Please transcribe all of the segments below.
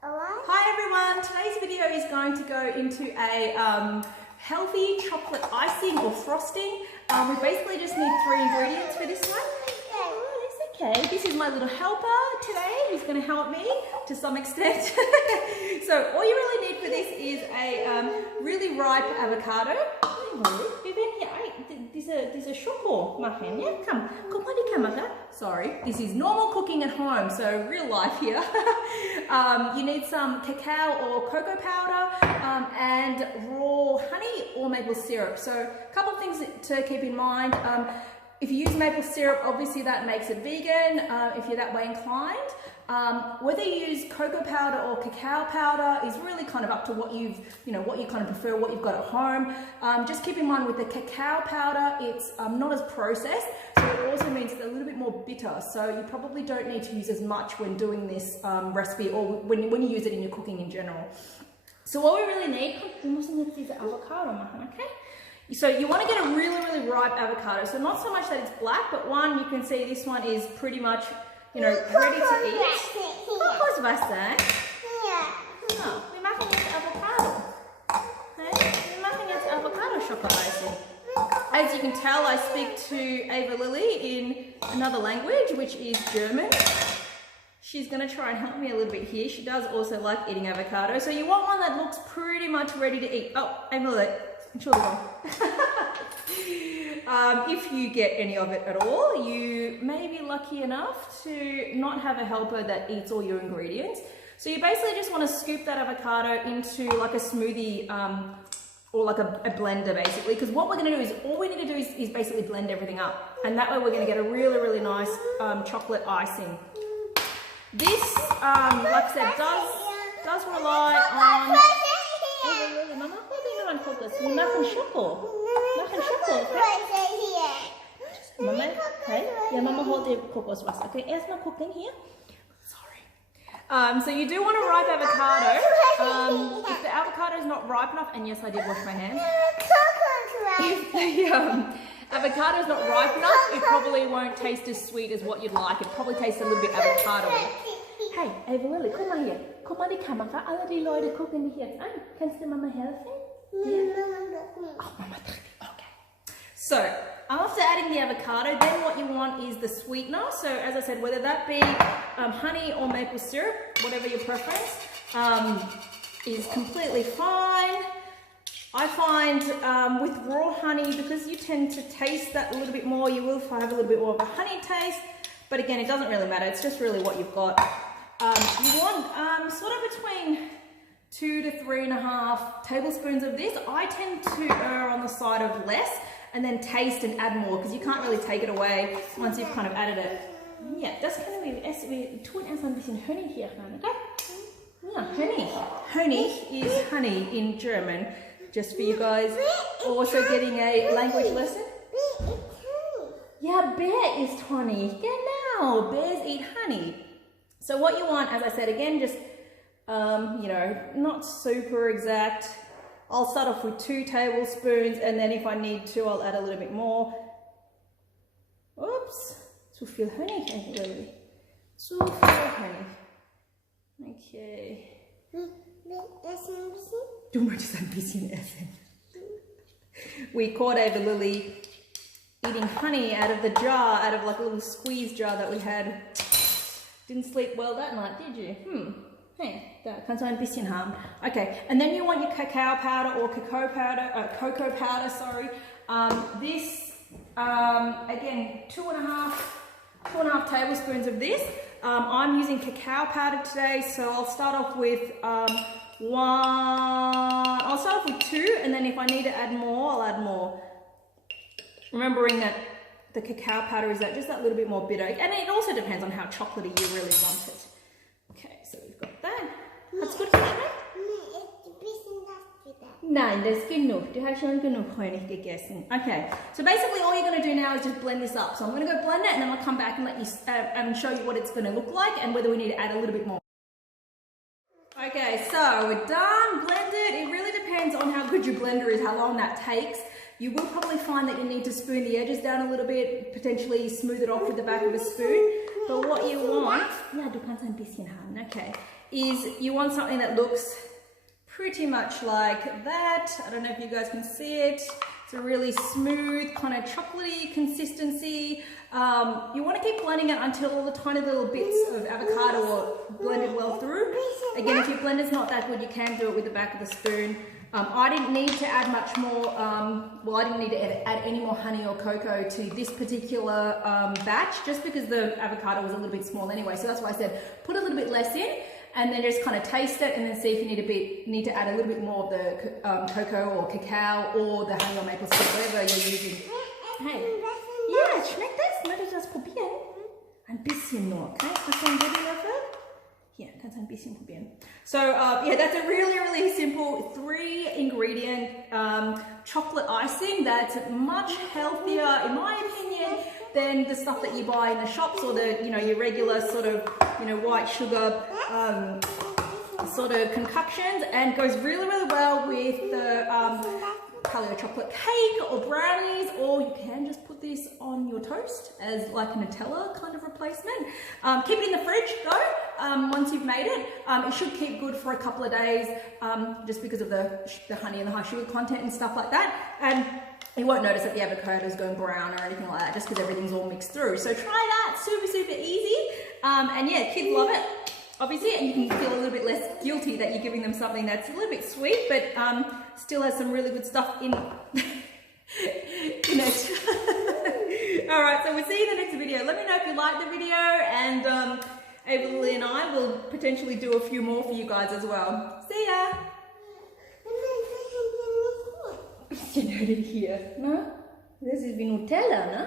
Hi everyone, today's video is going to go into a healthy chocolate icing or frosting. We basically just need 3 ingredients for this one. Oh, it's okay. This is my little helper today who's going to help me to some extent. So all you really need for this is a really ripe avocado. There's a choco machen, yeah? Come on. Sorry, this is normal cooking at home, so real life here. You need some cacao or cocoa powder and raw honey or maple syrup. So a couple of things to keep in mind. If you use maple syrup, obviously that makes it vegan if you're that way inclined. Whether you use cocoa powder or cacao powder is really kind of up to what you kind of prefer, what you've got at home. Just keep in mind with the cacao powder, it's not as processed, so it also means it's a little bit more bitter. So you probably don't need to use as much when doing this recipe or when you use it in your cooking in general. So what we really need, okay? So you want to get a really ripe avocado. So not so much that it's black, but one, you can see this one is pretty much, ready to eat. Kokos wasser? Ja, wir machen jetzt Avocado. Okay? Wir machen jetzt Avocado chocolate icing. As you can tell, I speak to Ava Lily in another language, which is German. She's going to try and help me a little bit here. She does also like eating avocado. So you want one that looks pretty much ready to eat. Oh, Ava Lily. If you get any of it at all, you may be lucky enough to not have a helper that eats all your ingredients. So you basically just want to scoop that avocado into like a smoothie or like a blender basically, because what we're going to do is all we need to do is basically blend everything up, and that way we're going to get a really nice chocolate icing. This, like I said, does rely on... Wir machen Schoko. Mama, hey? Yeah, Mama, hold the Kokoswasser. Okay, erstmal gucken here. Sorry. So you do want a ripe avocado. If the avocado is not ripe enough, and yes, I did wash my hands. If the avocado is not ripe enough, it probably won't taste as sweet as what you'd like. It probably tastes a little bit avocado-y. Hey, Ava Lily, komm mal hier. Guck mal die Kamera. Alle die Leute gucken dich jetzt an. Kannst du Mama helfen? Oh, Mama, okay. So, after adding the avocado, then what you want is the sweetener. So, as I said, whether that be honey or maple syrup, whatever your preference, is completely fine. I find with raw honey, because you tend to taste that a little bit more, you will have a little bit more of a honey taste. But again, it doesn't really matter. It's just really what you've got. You want sort of between 2 to 3.5 tablespoons of this. I tend to err on the side of less and then taste and add more, because you can't really take it away once you've kind of added it. Ja, das können wir tun erst ein bisschen Honig hier rein, okay? Ja, Honig. Honig is honey in German, just for you guys also getting a language lesson. Yeah, bear is honey. Genau, bears eat honey. So what you want, as I said again, just not super exact. I'll start off with 2 tablespoons, and then if I need to, I'll add a little bit more. Oops, zu viel Honig eigentlich. Zu viel Honig. Okay. Du möchtest ein bisschen essen. We caught Ava Lily eating honey out of the jar, out of like a little squeeze jar that we had. Didn't sleep well that night, did you? Hey, da kannst du ein bisschen haben. Okay, and then you want your cacao powder or cocoa powder, sorry. This, again, 2.5 tablespoons of this. I'm using cacao powder today, so I'll start off with I'll start off with 2, and then if I need to add more, I'll add more. Remembering that the cacao powder is just that little bit more bitter, and it also depends on how chocolatey you really want it. Okay, so we've got that. Hat's gut geschmeckt? Nein, das ist genug. Du hast schon genug Honig gegessen. Okay, so basically all you're going to do now is just blend this up. So I'm going to go blend it, and then I'll come back and let you and show you what it's going to look like and whether we need to add a little bit more. Okay, so we're done, blended. It really depends on how good your blender is, how long that takes. You will probably find that you need to spoon the edges down a little bit, potentially smooth it off with the back of a spoon. But what you want, ja, du kannst ein bisschen haben, okay, is you want something that looks pretty much like that. I don't know if you guys can see it. It's a really smooth, kind of chocolatey consistency. You want to keep blending it until all the tiny little bits of avocado are blended well through. Again, if your blender's not that good, you can do it with the back of the spoon. I didn't need to add much more, well, I didn't need to add any more honey or cocoa to this particular batch, just because the avocado was a little bit small anyway. So that's why I said put a little bit less in, and then just kind of taste it, and then see if you need to add a little bit more of the cocoa or cacao or the honey or maple syrup, whatever you're using. Hey, ja, schmeckt das? Möchtest du das probieren? Ein bisschen nur, okay? Hast du ein bisschen dafür? Hier, kannst du ein bisschen probieren. So yeah, that's a really, really simple 3-ingredient chocolate icing that's much healthier, in my opinion, than the stuff that you buy in the shops, or the, you know, your regular sort of, you know, white sugar sort of concoctions, and goes really, really well with the Paleo chocolate cake or brownies, or you can just put this on your toast as like a Nutella kind of replacement. Keep it in the fridge though, once you've made it. It should keep good for a couple of days, just because of the honey and the high sugar content and stuff like that. And you won't notice that the avocado is going brown or anything like that, just because everything's all mixed through. So try that, super, super easy. And yeah, kids love it, obviously, and you can feel a little bit less guilty that you're giving them something that's a little bit sweet, but still has some really good stuff in, in it. All right, so we'll see you in the next video. Let me know if you liked the video, and Ava and I will potentially do a few more for you guys as well. See ya! You heard it here, no? This is the Nutella, no?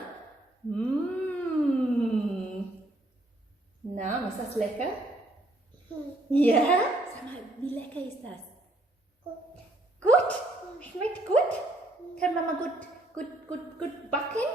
Na, ist das lecker? Ja? Sag mal, wie lecker ist das? Gut. Gut? Schmeckt gut? Kann Mama gut backen?